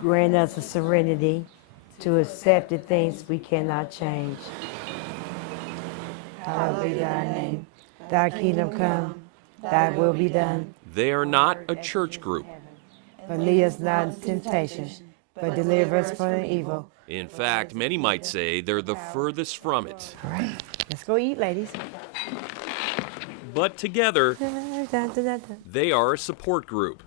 Grant us a serenity to accept the things we cannot change. Hallowed be thy name. Thy kingdom come, thy will be done. They are not a church group. But lead us not into temptation, but deliver us from the evil. In fact, many might say they're the furthest from it. All right, let's go eat, ladies. But together, they are a support group.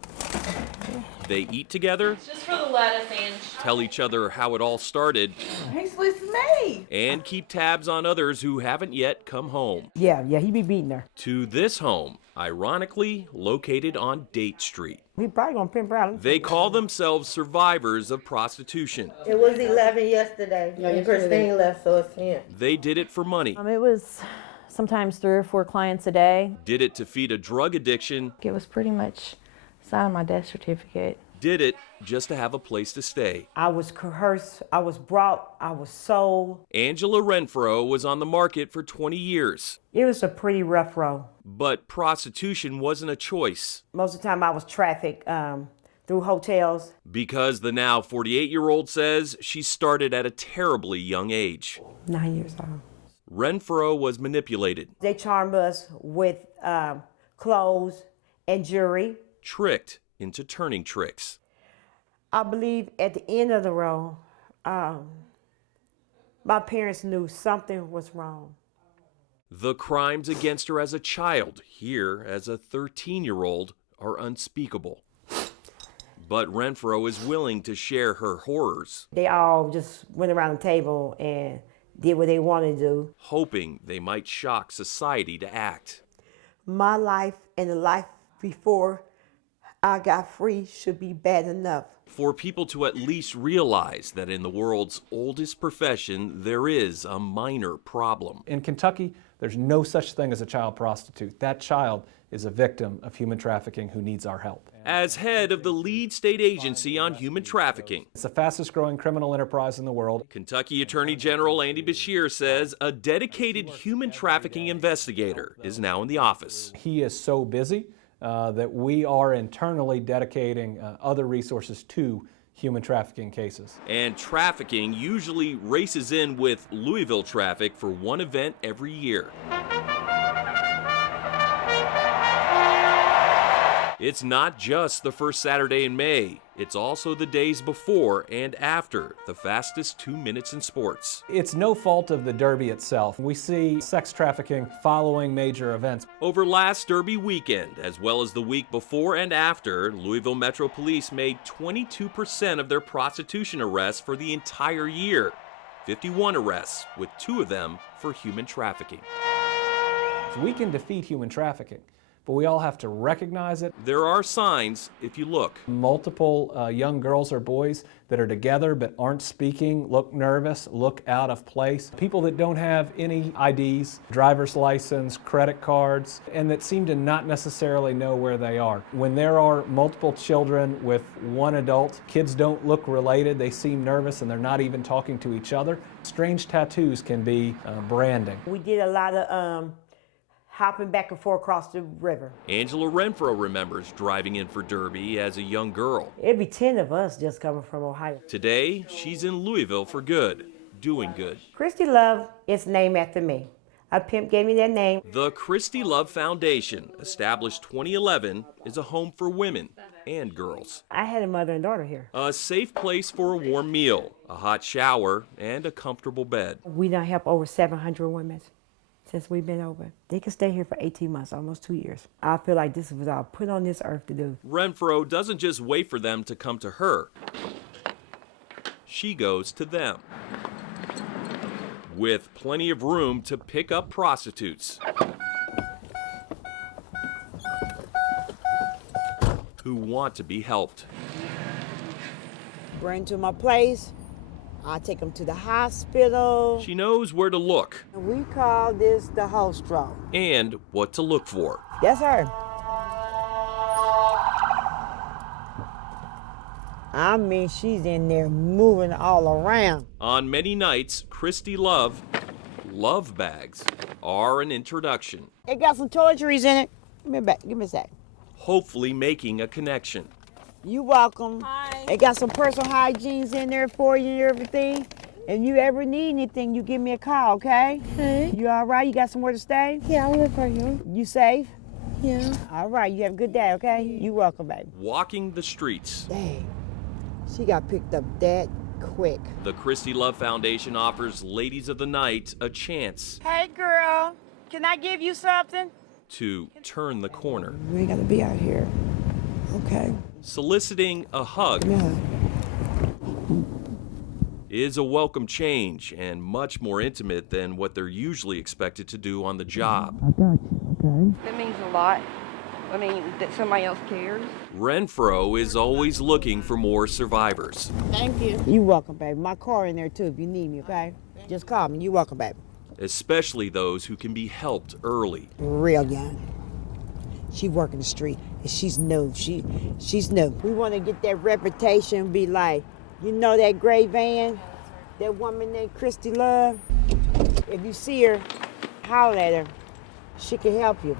They eat together, Just for the lettuce, Ange. tell each other how it all started, He's with me. and keep tabs on others who haven't yet come home. Yeah, he be beating her. To this home, ironically located on Date Street. He probably gonna pimp her out. They call themselves survivors of prostitution. It was 11 yesterday. And Christine left, so it's 10. They did it for money, It was sometimes 3 or 4 clients a day. did it to feed a drug addiction, It was pretty much sign my death certificate. did it just to have a place to stay. I was coerced, I was brought, I was sold. Angela Renfro was on the market for 20 years, It was a pretty rough road. but prostitution wasn't a choice Most of the time I was trafficked through hotels. because the now 48-year-old says she started at a terribly young age. 9 years old. Renfro was manipulated, They charmed us with clothes and jewelry. tricked into turning tricks. I believe at the end of the road, my parents knew something was wrong. The crimes against her as a child, here as a 13-year-old, are unspeakable. But Renfro is willing to share her horrors, They all just went around the table and did what they wanted to do. hoping they might shock society to act. My life and the life before I got free should be bad enough. For people to at least realize that in the world's oldest profession, there is a minor problem. In Kentucky, there's no such thing as a child prostitute. That child is a victim of human trafficking who needs our help. As head of the lead state agency on human trafficking, It's the fastest growing criminal enterprise in the world. Kentucky Attorney General Andy Beshear says a dedicated human trafficking investigator is now in the office. He is so busy that we are internally dedicating other resources to human trafficking cases. And trafficking usually races in with Louisville traffic for one event every year. It's not just the first Saturday in May, it's also the days before and after the fastest 2 minutes in sports. It's no fault of the Derby itself. We see sex trafficking following major events. Over last Derby weekend, as well as the week before and after, Louisville Metro Police made 22% of their prostitution arrests for the entire year. 51 arrests, with 2 of them for human trafficking. We can defeat human trafficking, but we all have to recognize it. There are signs if you look. Multiple young girls or boys that are together but aren't speaking, look nervous, look out of place. People that don't have any IDs, driver's license, credit cards, and that seem to not necessarily know where they are. When there are multiple children with one adult, kids don't look related, they seem nervous and they're not even talking to each other. Strange tattoos can be branding. We did a lot of hopping back and forth across the river. Angela Renfro remembers driving in for Derby as a young girl. It'd be 10 of us just coming from Ohio. Today, she's in Louisville for good, doing good. Christy Love is named after me. A pimp gave me that name. The Christy Love Foundation, established 2011, is a home for women and girls. I had a mother and daughter here. A safe place for a warm meal, a hot shower, and a comfortable bed. We done helped over 700 women since we've been over. They can stay here for 18 months, almost 2 years. I feel like this was all put on this earth to do. Renfro doesn't just wait for them to come to her. She goes to them. With plenty of room to pick up prostitutes who want to be helped. Bring to my place. I take them to the hospital. She knows where to look We call this the hostro. and what to look for. That's her. I mean, she's in there moving all around. On many nights, Christy Love bags are an introduction, It got some toiletries in it. Give me a sec. hopefully making a connection. You welcome. Hi. They got some personal hygienes in there for you and everything. If you ever need anything, you give me a call, okay? Hey. You all right? You got somewhere to stay? Yeah, I live right here. You safe? Yeah. All right, you have a good day, okay? You welcome, baby. Walking the streets. Dang, she got picked up that quick. The Christy Love Foundation offers ladies of the night a chance Hey, girl, can I give you something? to turn the corner, We ain't gotta be out here. Okay. soliciting a hug. Yeah. Is a welcome change and much more intimate than what they're usually expected to do on the job. I got you, okay? It means a lot. I mean, that somebody else cares. Renfro is always looking for more survivors. Thank you. You welcome, baby. My car in there too if you need me, okay? Just call me. You welcome, baby. Especially those who can be helped early. Real young. She working the street and she's new. She's new. We want to get that reputation, be like, you know that gray van? That woman named Christy Love? If you see her, holler at her. She can help you.